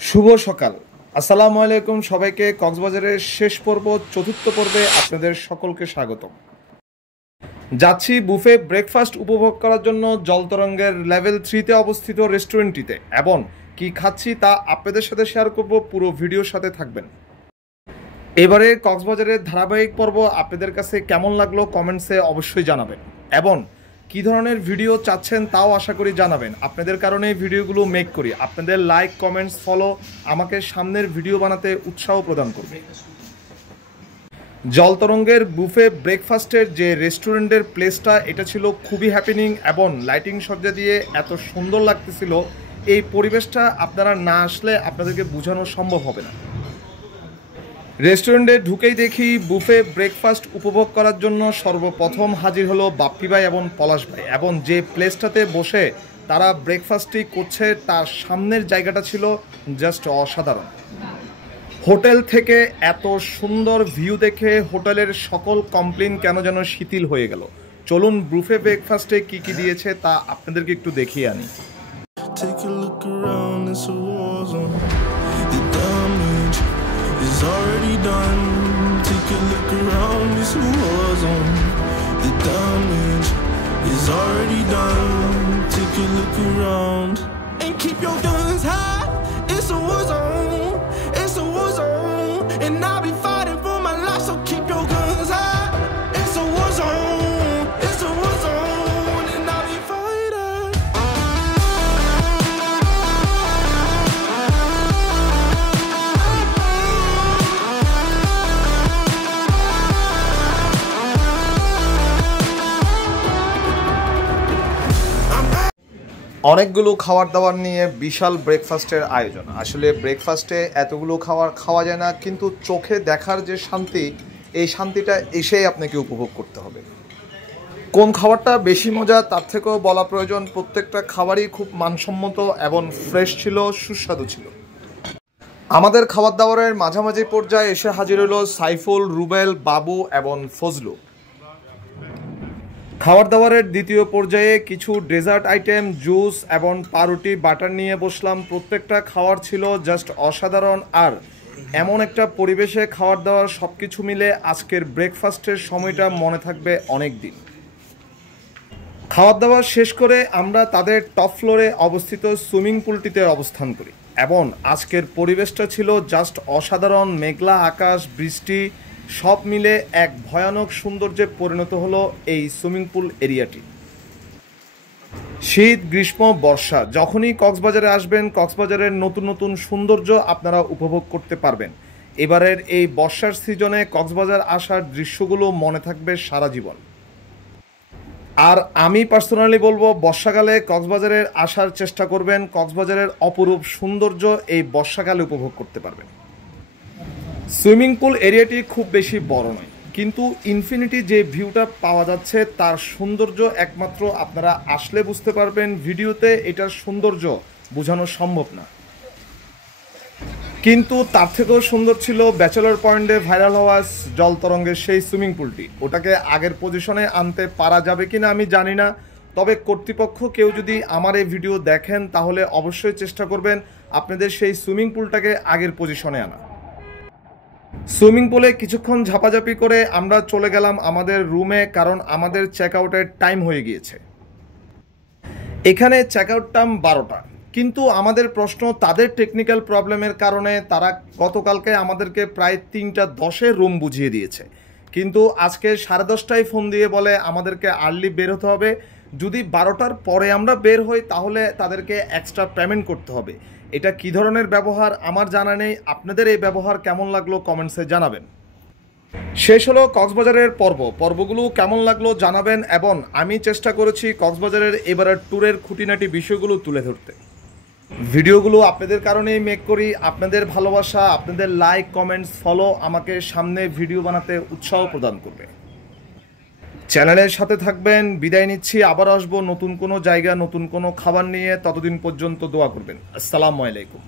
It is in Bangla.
শুভ সকাল। আসসালামু আলাইকুম সবাইকে। কক্সবাজারের শেষ পর্ব, চতুর্থ পর্বে আপনাদের সকলকে স্বাগতম। যাচ্ছি বুফে ব্রেকফাস্ট উপভোগ করার জন্য জলতরঙ্গের লেভেল 3-তে অবস্থিত রেস্টুরেন্টটিতে, এবং কি খাচ্ছি তা আপনাদের সাথে শেয়ার করব। পুরো ভিডিওর সাথে থাকবেন। এবারে কক্সবাজারের ধারাবাহিক পর্ব আপনাদের কাছে কেমন লাগলো কমেন্টসে অবশ্যই জানাবেন, এবং কী ধরনের ভিডিও চাচ্ছেন তাও আশা করি জানাবেন। আপনাদের কারণে ভিডিওগুলো মেক করি। আপনাদের লাইক, কমেন্টস, ফলো আমাকে সামনের ভিডিও বানাতে উৎসাহ প্রদান করবে। জলতরঙ্গের বুফে ব্রেকফাস্টের যে রেস্টুরেন্টের প্লেসটা, এটা ছিল খুবই হ্যাপেনিং, এবং লাইটিং সজ্জা দিয়ে এত সুন্দর লাগতেছিল। এই পরিবেশটা আপনারা না আসলে আপনাদেরকে বোঝানো সম্ভব হবে না। রেস্টুরেন্টে ঢুকেই দেখি বুফে ব্রেকফাস্ট উপভোগ করার জন্য সর্বপ্রথম হাজির হলো বাপ্পি ভাই এবং পলাশ ভাই, এবং যে প্লেসটাতে বসে তারা ব্রেকফাস্টই করছে তার সামনের জায়গাটা ছিল জাস্ট অসাধারণ। হোটেল থেকে এত সুন্দর ভিউ দেখে হোটেলের সকল কমপ্লেন কেন যেন শিথিল হয়ে গেল। চলুন বুফে ব্রেকফাস্টে কি কি দিয়েছে তা আপনাদেরকে একটু দেখিয়ে আনি। It's already done. Take a look around, it's a war zone. The damage is already done. Take a look around and keep your guns high. It's a war zone. It's a war zone, and I'll be fighting for my life. So keep your guns high. It's a war zone. It's a war zone, and I'll be fighting. অনেকগুলো খাবার দাবার নিয়ে বিশাল ব্রেকফাস্টের আয়োজন। আসলে ব্রেকফাস্টে এতগুলো খাবার খাওয়া যায় না, কিন্তু চোখে দেখার যে শান্তি, এই শান্তিটা এসেই আপনাকে উপভোগ করতে হবে। কোন খাবারটা বেশি মজা তার থেকেও বলা প্রয়োজন, প্রত্যেকটা খাবারই খুব মানসম্মত এবং ফ্রেশ ছিল, সুস্বাদু ছিল। আমাদের খাবার দাবারের মাঝামাঝি পর্যায়ে এসে হাজির হলো সাইফুল, রুবেল, বাবু এবং ফজলু। খাবার দাবারের দ্বিতীয় পর্যায়ে কিছু ডেজার্ট আইটেম, জুস এবং পাউরুটি বাটার নিয়ে বসলাম। প্রত্যেকটা খাবার ছিল জাস্ট অসাধারণ, আর এমন একটা পরিবেশে খাবার দাবার সব কিছু মিলে আজকের ব্রেকফাস্টের সময়টা মনে থাকবে অনেক দিন। খাবার দাবার শেষ করে আমরা তাদের টপ ফ্লোরে অবস্থিত সুইমিং পুলটিতে অবস্থান করি, এবং আজকের পরিবেশটা ছিল জাস্ট অসাধারণ। মেঘলা আকাশ, বৃষ্টি সব মিলে এক ভয়ানক সৌন্দর্যে পরিণত হলো এই সুইমিং পুল এরিয়াটি। শীত, গ্রীষ্ম, বর্ষা যখনই কক্সবাজারে আসবেন, কক্সবাজারের নতুন নতুন সৌন্দর্য আপনারা উপভোগ করতে পারবেন। এবারের এই বর্ষার সিজনে কক্সবাজার আসার দৃশ্যগুলো মনে থাকবে সারা জীবন। আর আমি পার্সোনালি বলবো, বর্ষাকালে কক্সবাজারের আসার চেষ্টা করবেন। কক্সবাজারের অপরূপ সৌন্দর্য এই বর্ষাকালে উপভোগ করতে পারবেন। সুইমিং পুল এরিয়াটি খুব বেশি বড় নয়, কিন্তু ইনফিনিটি যে ভিউটা পাওয়া যাচ্ছে তার সৌন্দর্য একমাত্র আপনারা আসলে বুঝতে পারবেন। ভিডিওতে এটার সৌন্দর্য বোঝানো সম্ভব না, কিন্তু তার থেকেও সুন্দর ছিল ব্যাচেলর পয়েন্টে ভাইরাল হওয়া জলতরঙ্গের সেই সুইমিং পুলটি। ওটাকে আগের পজিশনে আনতে পারা যাবে কিনা আমি জানি না, তবে কর্তৃপক্ষ কেউ যদি আমার এই ভিডিও দেখেন তাহলে অবশ্যই চেষ্টা করবেন আপনাদের সেই সুইমিং পুলটাকে আগের পজিশনে আনা। সুইমিং পুলে কিছুক্ষণ ঝাপাঝাপি করে আমরা চলে গেলাম আমাদের রুমে, কারণ আমাদের চেক আউটের টাইম হয়ে গিয়েছে। এখানে চেক আউট টাইম 12টা, কিন্তু আমাদের প্রশ্ন, তাদের টেকনিক্যাল প্রবলেমের কারণে তারা গতকালকে আমাদেরকে প্রায় 3:10 রুম বুঝিয়ে দিয়েছে, কিন্তু আজকে 10:30টায় ফোন দিয়ে বলে আমাদেরকে আর্লি বের হতে হবে। যদি 12টার পরে আমরা বের হই তাহলে তাদেরকে এক্সট্রা পেমেন্ট করতে হবে। এটা কী ধরনের ব্যবহার আমার জানা নেই। আপনাদের এই ব্যবহার কেমন লাগলো কমেন্টসে জানাবেন। শেষ হলো কক্সবাজারের পর্বগুলো কেমন লাগলো জানাবেন, এবং আমি চেষ্টা করেছি কক্সবাজারের এবারের ট্যুরের খুঁটিনাটি বিষয়গুলো তুলে ধরতে। ভিডিওগুলো আপনাদের কারণেই মেক করি। আপনাদের ভালোবাসা, আপনাদের লাইক, কমেন্টস, ফলো আমাকে সামনে ভিডিও বানাতে উৎসাহ প্রদান করবে। চ্যানেলের সাথে থাকবেন। বিদায় নিচ্ছি, আবার আসবো নতুন কোনো জায়গা, নতুন কোনো খাবার নিয়ে। ততদিন পর্যন্ত দোয়া করবেন। আসসালামু আলাইকুম।